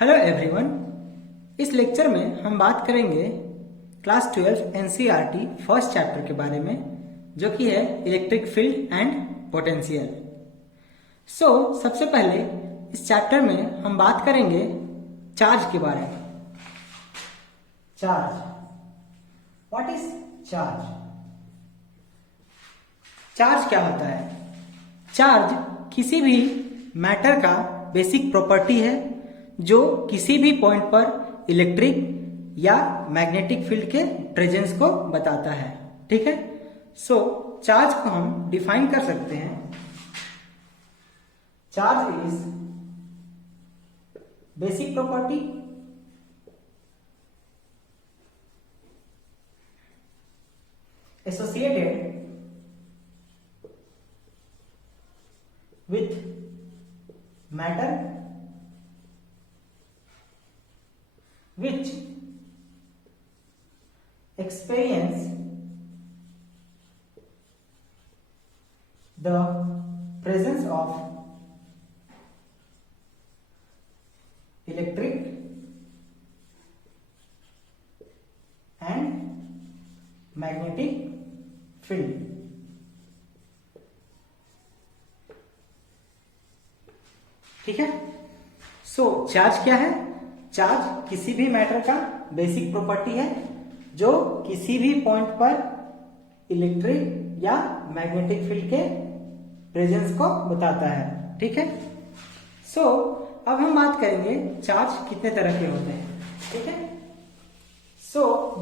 Hello everyone. इस lecture में हम बात करेंगे क्लास 12 एनसीईआरटी फर्स्ट चैप्टर के बारे में, जो कि है इलेक्ट्रिक फील्ड एंड पोटेंशियल। सबसे पहले इस चैप्टर में हम बात करेंगे चार्ज के बारे में। Charge, what is charge? Charge क्या होता है? चार्ज किसी भी मैटर का बेसिक प्रॉपर्टी है जो किसी भी पॉइंट पर इलेक्ट्रिक या मैग्नेटिक फील्ड के प्रेजेंस को बताता है। ठीक है। चार्ज को हम डिफाइन कर सकते हैं। Charge is basic property associated with matter which experience the presence of electric and magnetic field। ठीक है। चार्ज क्या है? चार्ज किसी भी मैटर का बेसिक प्रॉपर्टी है जो किसी भी पॉइंट पर इलेक्ट्रिक या मैग्नेटिक फील्ड के प्रेजेंस को बताता है। ठीक है। अब हम बात करेंगे चार्ज कितने तरह के होते हैं। ठीक है।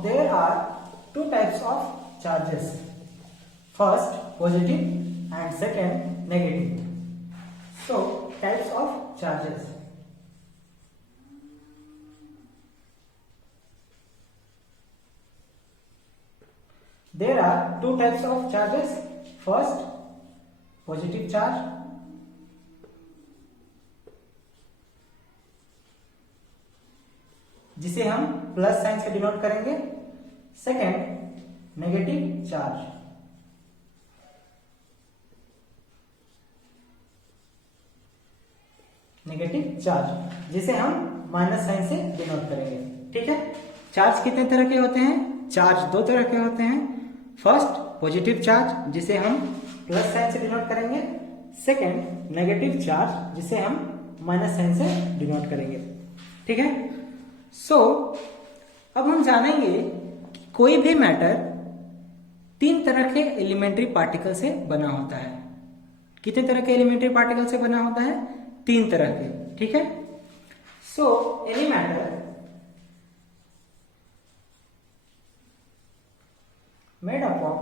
There are two types of charges, first positive and second negative. Types of charges. There are two types of charges. First, positive charge, जिसे हम प्लस साइन से डिनोट करेंगे। Second, negative charge, negative charge, जिसे हम minus sign से denote करेंगे। ठीक है। चार्ज कितने तरह के होते हैं? चार्ज दो तरह के होते हैं। फर्स्ट पॉजिटिव चार्ज, जिसे हम प्लस साइन से डिनोट करेंगे। सेकेंड नेगेटिव चार्ज, जिसे हम माइनस साइन से डिनोट करेंगे। ठीक है। अब हम जानेंगे कि कोई भी मैटर तीन तरह के एलिमेंट्री पार्टिकल से बना होता है। कितने तरह के एलिमेंट्री पार्टिकल से बना होता है? तीन तरह के। ठीक है। Any matter made up of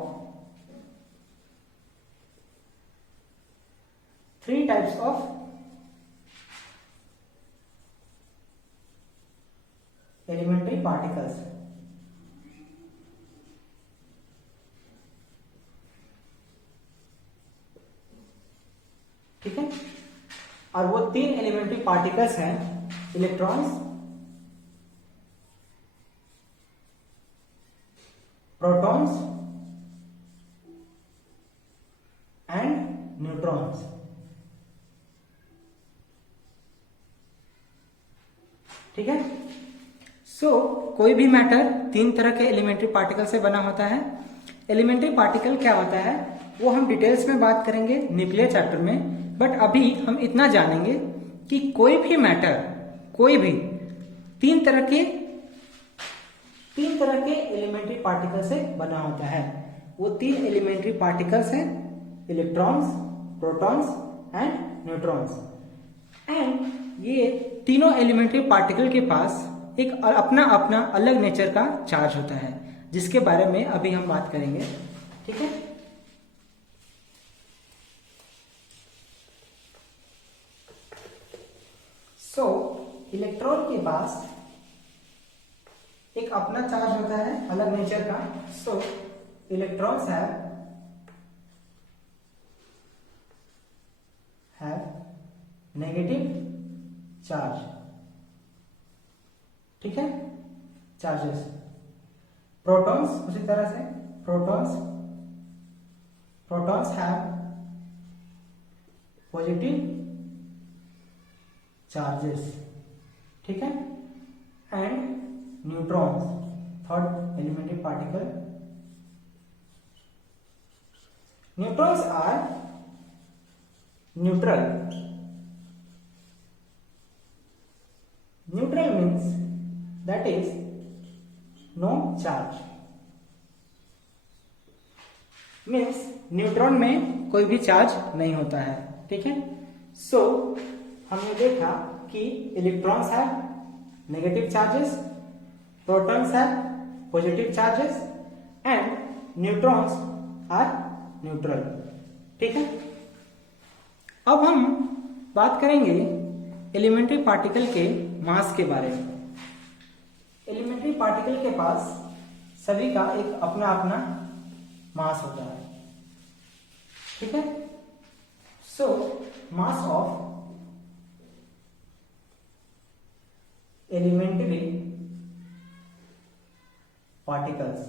three types of elementary particles. ठीक है। और वो तीन एलिमेंट्री पार्टिकल्स हैं इलेक्ट्रॉन्स, प्रोटॉन्स एंड न्यूट्रॉन्स। ठीक है। कोई भी मैटर तीन तरह के एलिमेंट्री पार्टिकल से बना होता है। एलिमेंट्री पार्टिकल क्या होता है वो हम डिटेल्स में बात करेंगे न्यूक्लियर चैप्टर में, बट अभी हम इतना जानेंगे कि कोई भी मैटर, कोई भी तीन तरह के एलिमेंट्री पार्टिकल से बना होता है। वो तीन एलिमेंट्री पार्टिकल्स हैं electrons, protons and neutrons. And ये तीनों एलिमेंट्री पार्टिकल के पास एक अपना अपना अलग नेचर का चार्ज होता है, जिसके बारे में अभी हम बात करेंगे। ठीक है। इलेक्ट्रॉन के पास एक अपना चार्ज होता है अलग नेचर का। Electrons have negative charge. ठीक है। चार्जेस। प्रोटॉन्स उसी तरह से, प्रोटॉन्स हैव पॉजिटिव चार्जेस। ठीक है, and neutrons, third elementary particle. Neutrons are neutral. Neutral means that is no charge, means neutron में कोई भी चार्ज नहीं होता है। ठीक है, सो हमने देखा कि इलेक्ट्रॉन्स है नेगेटिव चार्जेस, प्रोटॉन्स है positive charges, and neutrons are neutral. ठीक है, अब हम बात करेंगे एलिमेंट्री पार्टिकल के मास के बारे में। एलिमेंट्री पार्टिकल के पास सभी का एक अपना अपना मास होता है। ठीक है, so mass of elementary particles,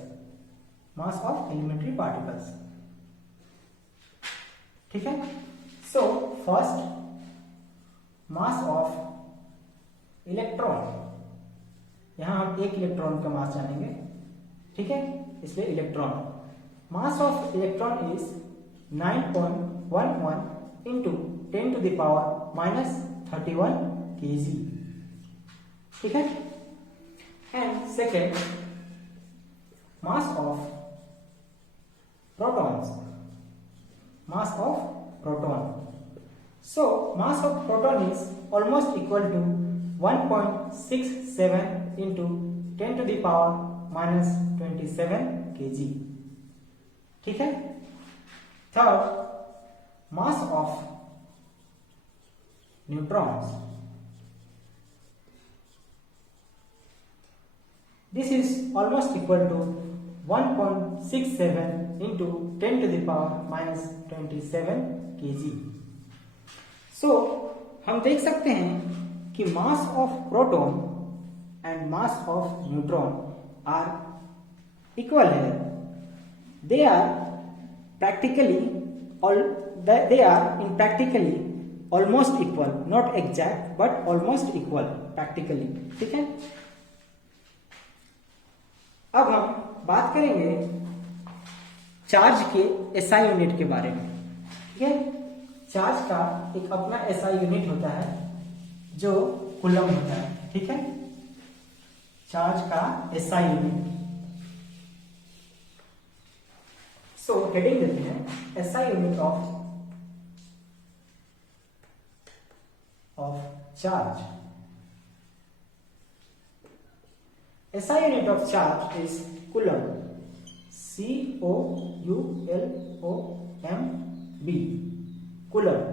mass of elementary particles. ठीक है, so first mass of electron, यहां हम एक इलेक्ट्रॉन का मास जानेंगे। ठीक है, इसलिए electron, mass of electron is 9.11 into 10 to the power minus 31 kg। ठीक है, and second mass of protons, mass of proton, so mass of proton is almost equal to 1.67 into 10 to the power minus 27 kg। ठीक है, third mass of neutrons, this is almost equal to 1.67 into 10 to the power minus 27 kg। so हम देख सकते हैं कि mass of proton and mass of neutron are equal है। They are practically almost equal, not exact but almost equal practically. ठीक है, अब हम बात करेंगे चार्ज के एसआई यूनिट के बारे में। ठीक है, चार्ज का एक अपना एसआई यूनिट होता है जो कूलम होता है। ठीक है, चार्ज का एसआई यूनिट, सो हेडिंग देते हैं SI unit of charge. SI unit of charge is coulomb, COULOMB, coulomb,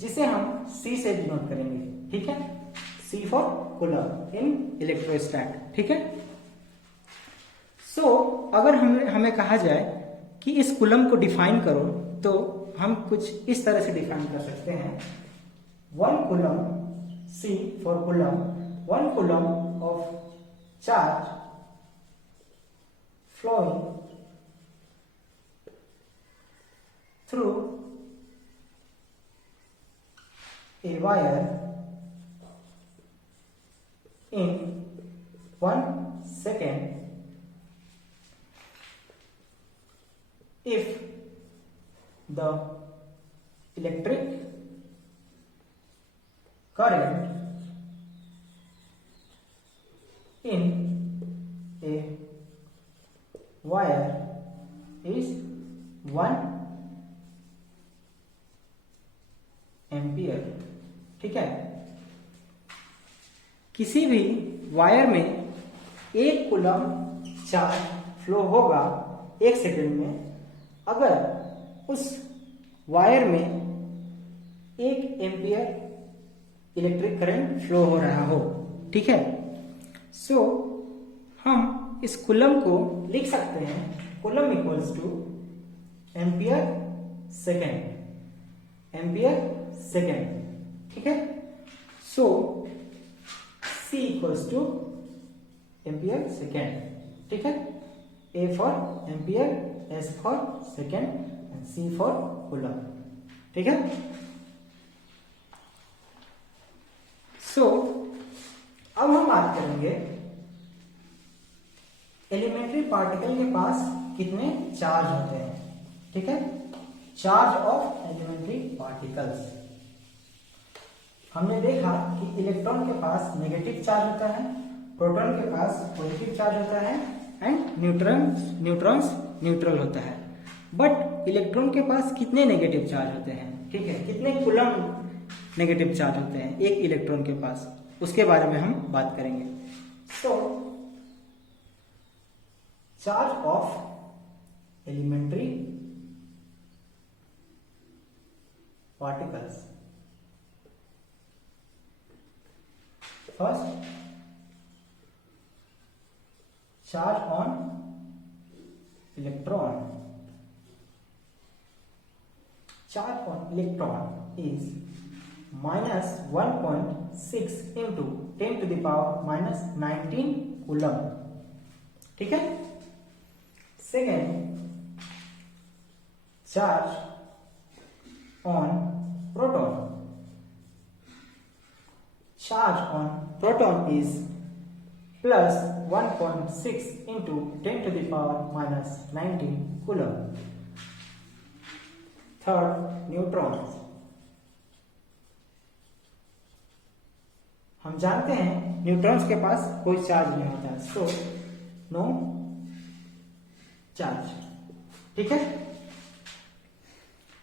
जिसे हम C से डिनोट करेंगे। ठीक है, C फॉर coulomb इन इलेक्ट्रोस्टैट। ठीक है, सो अगर हमें कहा जाए कि इस कूलम को डिफाइन करो तो हम कुछ इस तरह से डिफाइन कर सकते हैं। 1 coulomb, C for coulomb, 1 coulomb of charge flowing through a wire in 1 second if the electric current in a wire is 1 ampere. ठीक है, किसी भी वायर में 1 कूलम चार्ज फ्लो होगा 1 सेकंड में अगर उस वायर में 1 एम्पियर इलेक्ट्रिक करंट फ्लो हो रहा हो। ठीक है, सो हम इस कूलम को लिख सकते हैं, coulomb equals two ampere second, ampere second. ठीक है, सो C equals two ampere second. ठीक है, A for ampere, S for second and C for coulomb. ठीक है, सो अब हम बात करेंगे एलिमेंट्री पार्टिकल के पास कितने चार्ज होते हैं। ठीक है, चार्ज ऑफ एलिमेंट्री पार्टिकल्स। हमने देखा कि इलेक्ट्रॉन के पास नेगेटिव चार्ज होता है, प्रोटॉन के पास पॉजिटिव चार्ज होता है एंड न्यूट्रॉन्स न्यूट्रल होता है। बट इलेक्ट्रॉन के पास कितने नेगेटिव चार्ज होते हैं, ठीक है, कितने कूलम नेगेटिव चार्ज होते हैं एक इलेक्ट्रॉन के पास, उसके बारे में हम बात करेंगे। So charge of elementary particles. First, charge on electron. Charge on electron is minus 1.6 into 10 to the power minus 19 coulomb। ठीक है। Second, charge on proton. Charge on proton is plus 1.6 into 10 to the power minus 19 coulomb। Third, neutrons. हम जानते हैं neutrons के पास कोई charge नहीं होता, so no charge. ठीक है।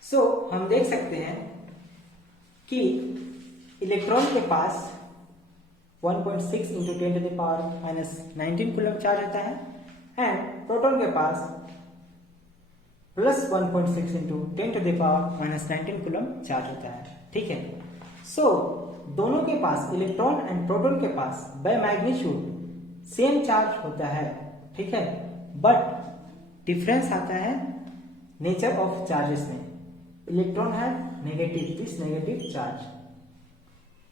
सो हम देख सकते हैं कि इलेक्ट्रॉन के पास 1.6 into 10 to the power minus 19 coulomb charge होता है एंड प्रोटॉन के पास plus 1.6 into 10 to the power minus 19 coulomb charge होता है। ठीक है। सो दोनों के पास, इलेक्ट्रॉन एंड प्रोटॉन के पास बाय मैग्नीट्यूड सेम चार्ज होता है। ठीक है, बट डिफरेंस आता है नेचर ऑफ चार्जेस में। इलेक्ट्रॉन है नेगेटिव, दिस नेगेटिव चार्ज,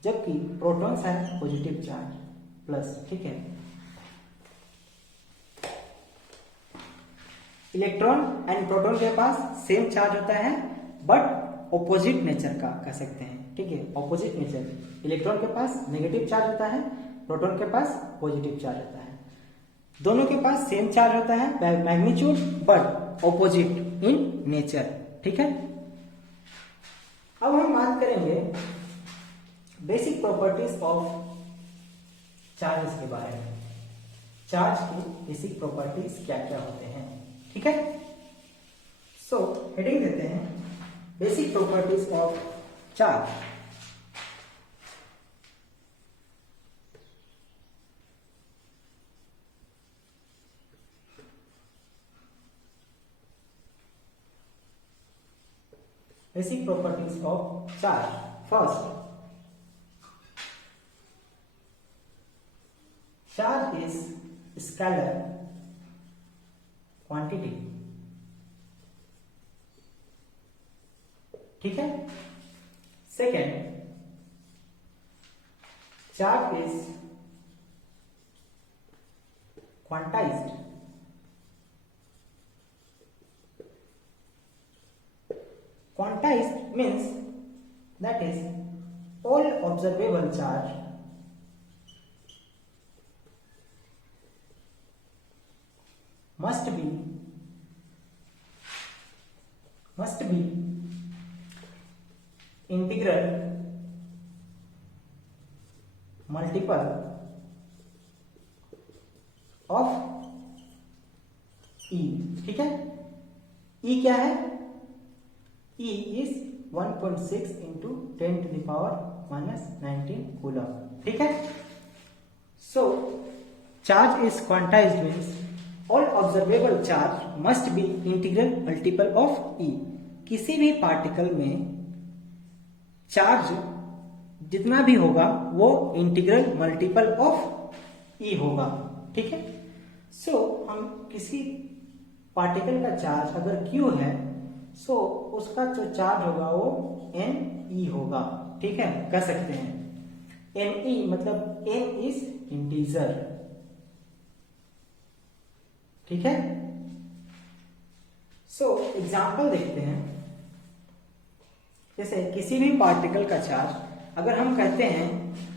जबकि प्रोटॉन्स है पॉजिटिव चार्ज प्लस। ठीक है। इलेक्ट्रॉन एंड प्रोटॉन के पास सेम चार्ज होता है बट ऑपोजिट नेचर का कह सकते हैं। ठीक है, ऑपोजिट नेचर। इलेक्ट्रॉन के पास नेगेटिव चार्ज होता है, प्रोटॉन के पास पॉजिटिव चार्ज होता है। दोनों के पास सेम चार्ज होता है by magnitude but opposite in nature. ठीक है। अब हम बात करेंगे बेसिक प्रॉपर्टीज ऑफ चार्जेस के बारे में। चार्ज की बेसिक प्रॉपर्टीज क्या क्या होते हैं। ठीक है। सो हेडिंग देते हैं basic properties of charge. Basic properties of charge. First, charge is scalar quantity. ठीक है। Second, charge is quantized. Quantized means that is all observable charge must be integral multiple of E। ठीक है। E क्या है? E is 1.6 into 10 to the power minus 19 coulomb। ठीक है। So charge is quantized means all observable charge must be integral multiple of E। किसी भी particle में charge जितना भी होगा वो इंटीग्रल मल्टीपल ऑफ E होगा। ठीक है। सो हम किसी पार्टिकल का चार्ज अगर Q है, सो उसका जो चार्ज होगा वो Ne होगा। ठीक है, कह सकते हैं Ne मतलब n इज इंटीजर। ठीक है। सो एग्जाम्पल देखते हैं। जैसे किसी भी पार्टिकल का चार्ज अगर हम कहते हैं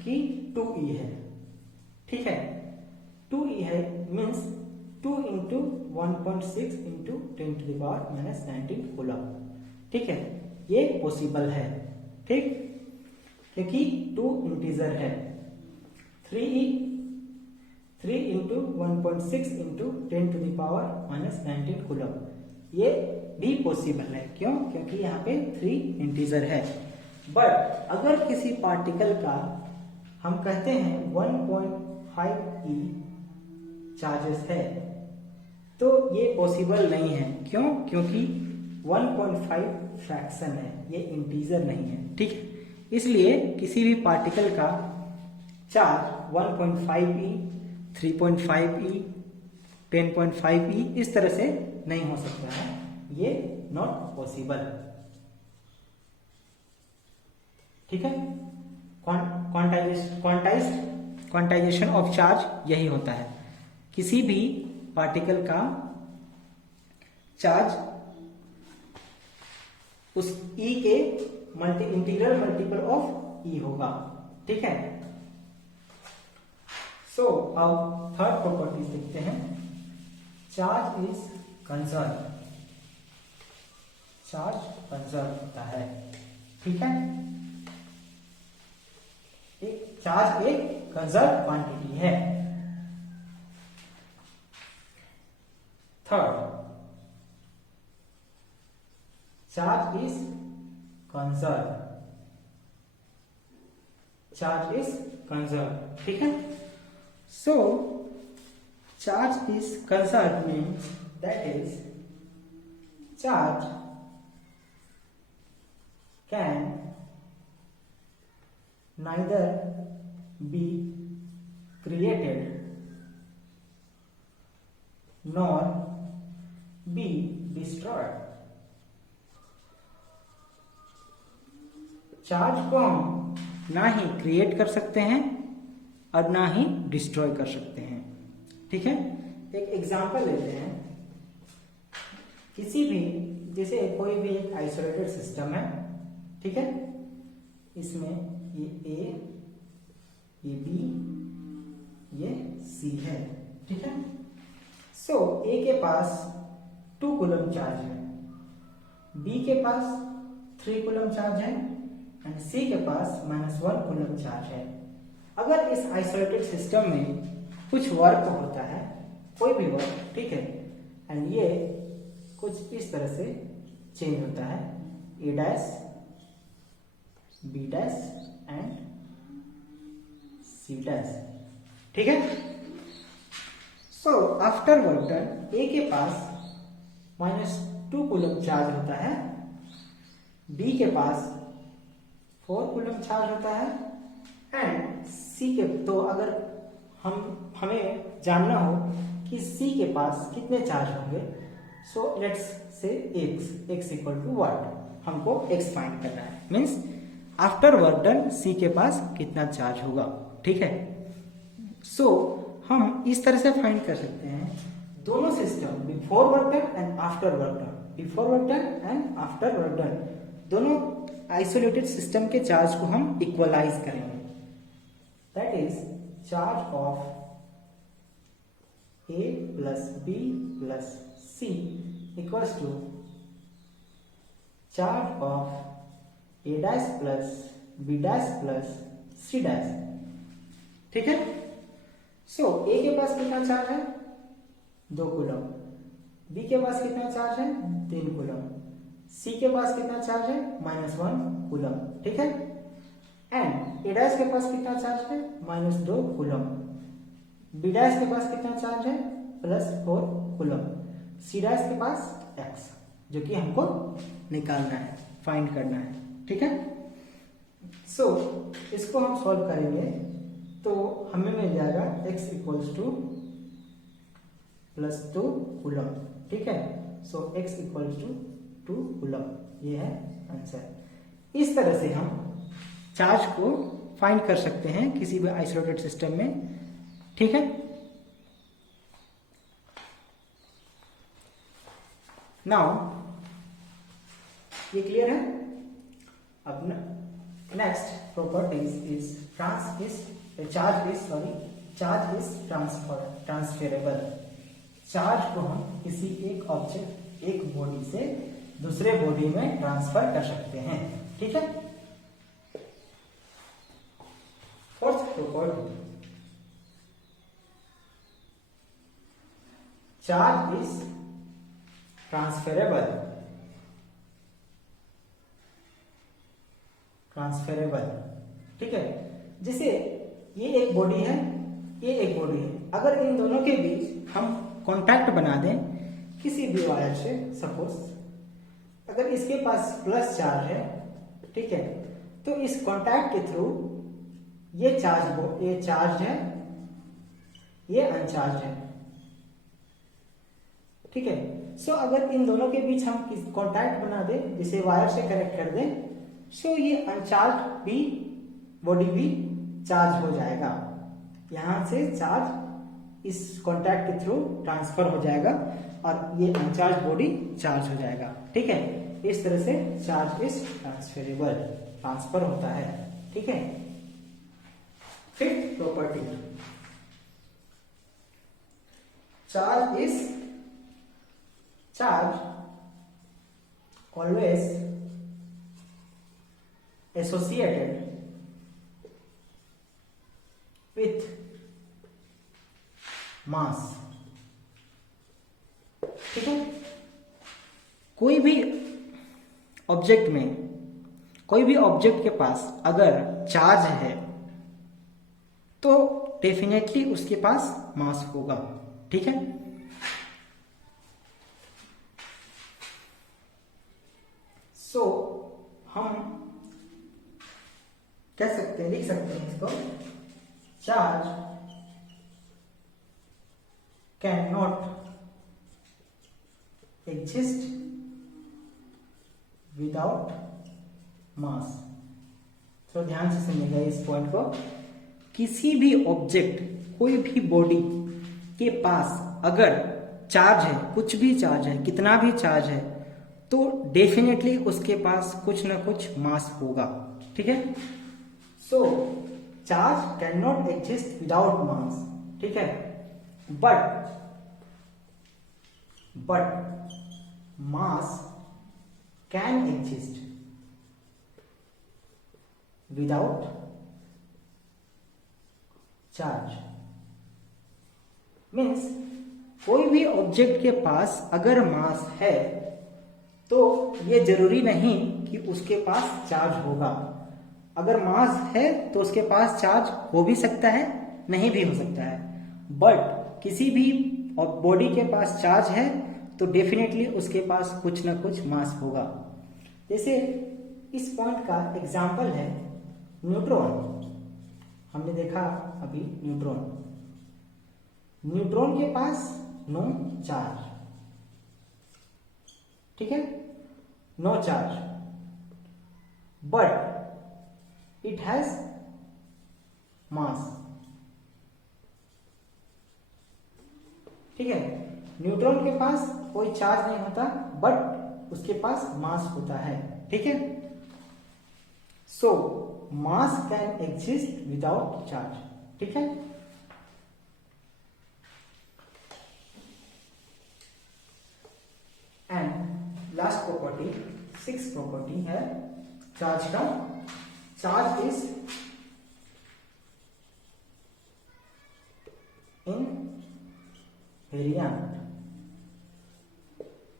कि 2e है, ठीक है, 2 है मीन्स 2 इंटू 1.6 इंटू 10⁻⁻19 कूलम। ठीक है, ये पॉसिबल है, ठीक, क्योंकि 2 इंटीजर है। 3 इंटू 1.6 इंटू 10⁻⁻19 कूलम, ये भी पॉसिबल है। क्यों? क्योंकि यहाँ पे 3 इंटीजर है। बट अगर किसी पार्टिकल का हम कहते हैं 1.5 e चार्जेस है, तो ये पॉसिबल नहीं है। क्यों? क्योंकि 1.5 फ्रैक्शन है, ये इंटीजर नहीं है। ठीक है, इसलिए किसी भी पार्टिकल का चार्ज 1.5e, 3.5e, 10.5e इस तरह से नहीं हो सकता है, ये नॉट पॉसिबल। ठीक है, क्वांटाइजेशन ऑफ चार्ज यही होता है। किसी भी पार्टिकल का चार्ज उस E के इंटीग्रल मल्टीपल ऑफ E होगा। ठीक है, सो अब थर्ड प्रॉपर्टीज देखते हैं। Charge is conserve, charge conserve होता है। ठीक है, एक चार्ज एक कंजर्व क्वांटिटी है। Third, charge is conserve, charge is conserve. ठीक है, so charge is conserve means that is charge can neither be created nor be destroyed। Charge को हम ना ही क्रिएट कर सकते हैं और ना ही डिस्ट्रॉय कर सकते हैं। ठीक है, एक एग्जांपल लेते हैं। किसी भी, जैसे कोई भी एक आइसोलेटेड सिस्टम है, ठीक है, इसमें ये A, ये B, ये C है। ठीक है, सो A के पास 2 कूलम चार्ज है, B के पास 3 कूलम चार्ज है एंड C के पास -1 कूलम चार्ज है। अगर इस आइसोलेटेड सिस्टम में कुछ वर्क होता है, कोई भी वर्क, ठीक है, एंड ये कुछ इस तरह से चेंज होता है, A dash, B dash and C dash. ठीक है, so after work done A के पास -2 कूलम चार्ज होता है, B के पास 4 कूलम चार्ज होता है एंड C के, तो अगर हमें जानना हो कि C के पास कितने चार्ज होंगे, so let's say x equal to what, हमको x फाइंड करना है। Means after work done C के पास कितना चार्ज होगा। ठीक है, सो हम इस तरह से फाइंड कर सकते हैं दोनों system, before work done and after work done, before work done and after work done, दोनों आइसोलेटेड सिस्टम के चार्ज को हम इक्वलाइज करेंगे। That is charge of A plus B plus C equals to charge of A dash plus B dash plus C dash. ठीक है, सो A के पास कितना charge है, 2 कूलम, B के पास कितना चार्ज है, 3 कूलम, C के पास कितना चार्ज है, -1 कूलम। ठीक है, एंड A डैश के पास कितना चार्ज है, -2 कूलम, B डैश के पास कितना चार्ज है, +4 कूलम, C डैश के पास x, जो कि हमको निकालना है, फाइंड करना है। ठीक है, सो इसको हम सॉल्व करेंगे तो हमें मिल जाएगा x इक्वल्स टू +2 कूलम। ठीक है, सो x इक्वल्स टू 2 कूलम, ये है आंसर। इस तरह से हम चार्ज को फाइंड कर सकते हैं किसी भी आइसोलेटेड सिस्टम में। ठीक है, नाउ ये क्लियर है। अब next properties is charge is charge is transferable. Charge को हम किसी एक ऑब्जेक्ट, एक बॉडी से दूसरे बॉडी में ट्रांसफर कर सकते हैं। ठीक है। Fourth property, charge is transferable. ठीक है। जैसे ये एक बॉडी है, ये एक बॉडी है, अगर इन दोनों के बीच हम कांटेक्ट बना दें किसी भी वायर से, सपोज अगर इसके पास प्लस चार्ज है, ठीक है, तो इस कांटेक्ट के थ्रू ये चार्ज है, ये अनचार्ज है। ठीक है। सो अगर इन दोनों के बीच हम कांटेक्ट बना दें, जिसे वायर से कनेक्ट कर दें, सो ये अनचार्ज भी बॉडी भी चार्ज हो जाएगा। यहां से चार्ज इस कांटेक्ट के थ्रू ट्रांसफर हो जाएगा और ये अनचार्ज बॉडी चार्ज हो जाएगा। ठीक है। इस तरह से चार्ज इज ट्रांसफरेबल, ट्रांसफर होता है। ठीक है। Fifth property, charge always associated with mass. ठीक है। कोई भी ऑब्जेक्ट के पास अगर चार्ज है तो डेफिनेटली उसके पास मास होगा। ठीक है। सो हम कह सकते हैं, लिख सकते हैं इसको, charge cannot exist without mass. तो ध्यान से सुनिएगा इस पॉइंट को। किसी भी ऑब्जेक्ट, कोई भी बॉडी के पास अगर चार्ज है, कुछ भी चार्ज है, कितना भी चार्ज है, तो डेफिनेटली उसके पास कुछ ना कुछ मास होगा। ठीक है। So charge cannot exist without mass. ठीक है। But mass can exist without charge. Means कोई भी ऑब्जेक्ट के पास अगर मास है तो ये जरूरी नहीं कि उसके पास चार्ज होगा। अगर मास है तो उसके पास चार्ज हो भी सकता है, नहीं भी हो सकता है। बट किसी भी बॉडी के पास चार्ज है तो डेफिनेटली उसके पास कुछ ना कुछ मास होगा। जैसे इस पॉइंट का एग्जाम्पल है न्यूट्रॉन। हमने देखा अभी न्यूट्रॉन के पास नो चार्ज। ठीक है। No charge, but it has mass. ठीक है। न्यूट्रॉन के पास कोई चार्ज नहीं होता, बट उसके पास मास होता है। ठीक है। So mass can exist without charge. ठीक है। And last property, sixth property है चार्ज का। Charge is invariant.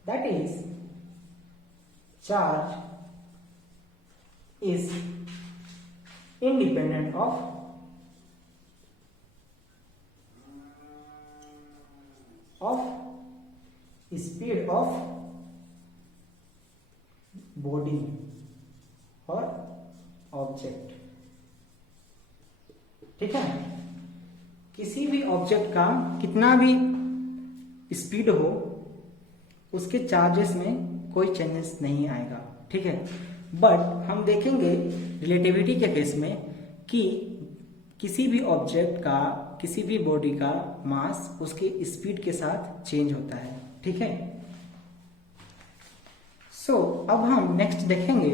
That is, charge is independent of speed of body or object। ठीक है। किसी भी ऑब्जेक्ट का कितना भी स्पीड हो, उसके चार्जेस में कोई चेंजेस नहीं आएगा। ठीक है। बट हम देखेंगे रिलेटिविटी के केस में कि किसी भी ऑब्जेक्ट का, किसी भी बॉडी का मास उसके स्पीड के साथ चेंज होता है। ठीक है। सो अब हम नेक्स्ट देखेंगे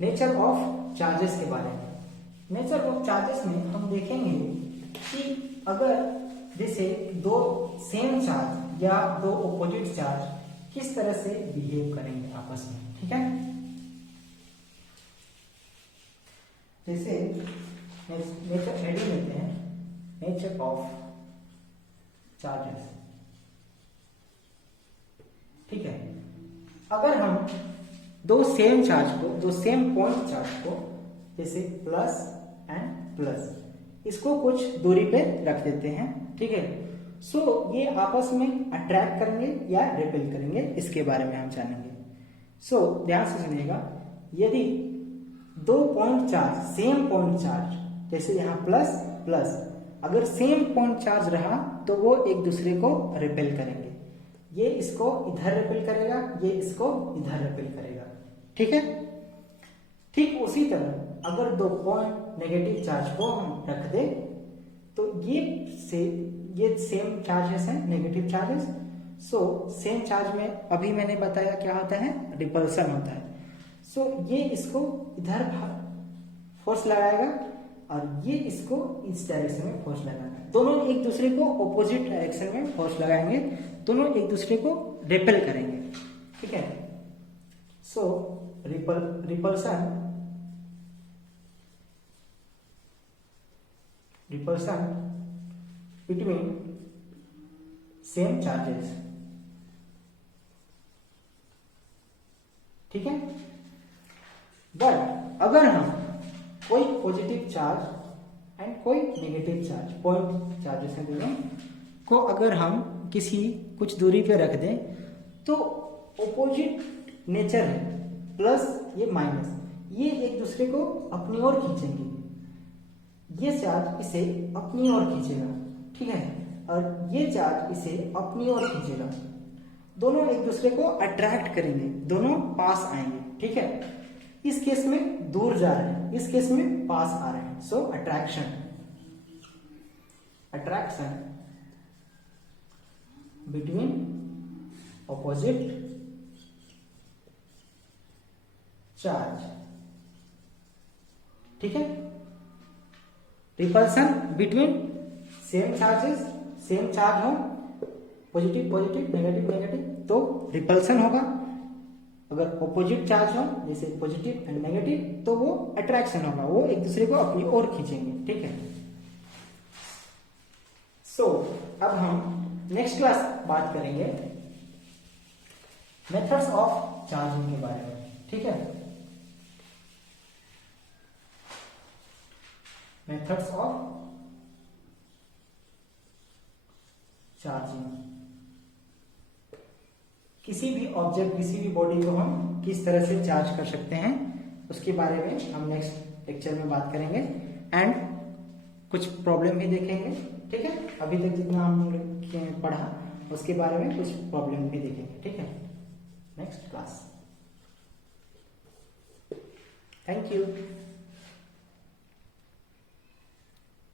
नेचर ऑफ चार्जेस के बारे में। नेचर ऑफ चार्जेस में हम देखेंगे कि अगर जैसे दो सेम चार्ज या दो ऑपोजिट चार्ज किस तरह से बिहेव करेंगे आपस में, ठीक है। जैसे नेचर हेडिंग लेते हैं, नेचर ऑफ चार्जेस, ठीक है। अगर हम दो सेम चार्ज को, दो सेम पॉइंट चार्ज को, जैसे प्लस एंड प्लस, इसको कुछ दूरी पे रख देते हैं, ठीक है। सो ये आपस में अट्रैक्ट करेंगे या रिपेल करेंगे, इसके बारे में हम जानेंगे। सो ध्यान से सुनिएगा, यदि दो point charge, same point charge, जैसे यहाँ प्लस प्लस, अगर सेम पॉइंट चार्ज रहा तो वो एक दूसरे को रिपेल करेंगे। ये इसको इधर रिपेल करेगा, ये इसको इधर रिपेल करेगा, ठीक है। ठीक उसी तरह अगर दो पॉइंट नेगेटिव चार्ज को हम रख दे तो ये सेम चार्जेस हैं, negative charges. So same charge में अभी मैंने बताया क्या होता है, रिपल्सन होता है। सो ये इसको इधर फोर्स लगाएगा और ये इसको इस डायरेक्शन में फोर्स लगाएगा। दोनों एक दूसरे को ऑपोजिट डायरेक्शन में फोर्स लगाएंगे, दोनों एक दूसरे को रिपेल करेंगे, ठीक है। सो रिपल्सन बिटवीन सेम चार्जेस, ठीक है। बट अगर हम कोई पॉजिटिव चार्ज एंड कोई नेगेटिव चार्ज, पॉइंट चार्जेस हैं दोनों को, अगर हम किसी कुछ दूरी पे रख दें तो ऑपोजिट नेचर है, प्लस ये माइनस, ये एक दूसरे को अपनी ओर खींचेंगे। ये चार्ज इसे अपनी ओर खींचेगा, ठीक है, और ये चार्ज इसे अपनी ओर खींचेगा। दोनों एक दूसरे को अट्रैक्ट करेंगे, दोनों पास आएंगे, ठीक है। इस केस में दूर जा रहे हैं, इस केस में पास आ रहे हैं। सो अट्रैक्शन बिटवीन ऑपोजिट चार्ज, ठीक है। Repulsion between same charges, same charge हो, पॉजिटिव पॉजिटिव, नेगेटिव नेगेटिव, तो रिपल्सन होगा। अगर ऑपोजिट चार्ज हो, जैसे पॉजिटिव एंड नेगेटिव, तो वो अट्रैक्शन होगा, वो एक दूसरे को अपनी ओर खींचेंगे, ठीक है। सो अब हम नेक्स्ट क्लास बात करेंगे मेथड्स ऑफ चार्जिंग के बारे में, ठीक है। मेथड्स ऑफ चार्जिंग, किसी भी ऑब्जेक्ट, किसी भी बॉडी को हम किस तरह से चार्ज कर सकते हैं, उसके बारे में हम नेक्स्ट लेक्चर में बात करेंगे एंड कुछ प्रॉब्लम भी देखेंगे, ठीक है। अभी तक जितना हमने पढ़ा उसके बारे में कुछ प्रॉब्लम भी देखेंगे, ठीक है, नेक्स्ट क्लास। Thank you.